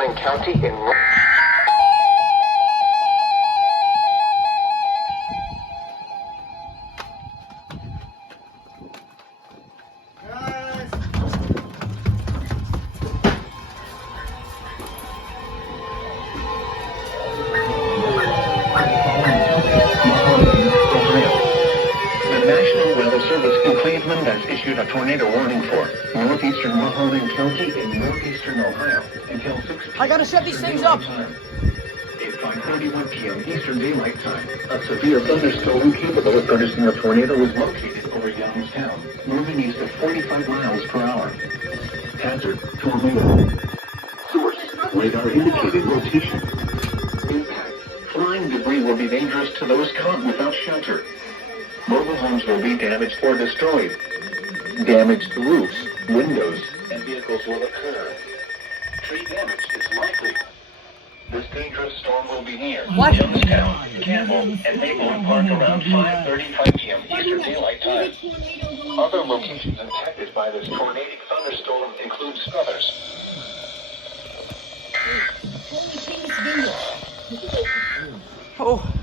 Mahoning County in Cleveland has issued a tornado warning for northeastern Mahoning County in northeastern Ohio until 6 p.m. I gotta set these things up. At 5:31 p.m. Eastern Daylight Time, a severe thunderstorm capable of producing a tornado was located over Youngstown, moving east at 45 miles per hour. Hazard: tornado. Source: radar indicated rotation. Impact: flying debris will be dangerous to those caught without shelter. Mobile homes will be damaged or destroyed. Damage to roofs, windows, and vehicles will occur. Tree damage is likely. This dangerous storm will be near Youngstown, Campbell, and Maplewood Park around 5:35 p.m. Eastern Daylight Time. Other locations impacted by this tornadic thunderstorm include Struthers. Oh.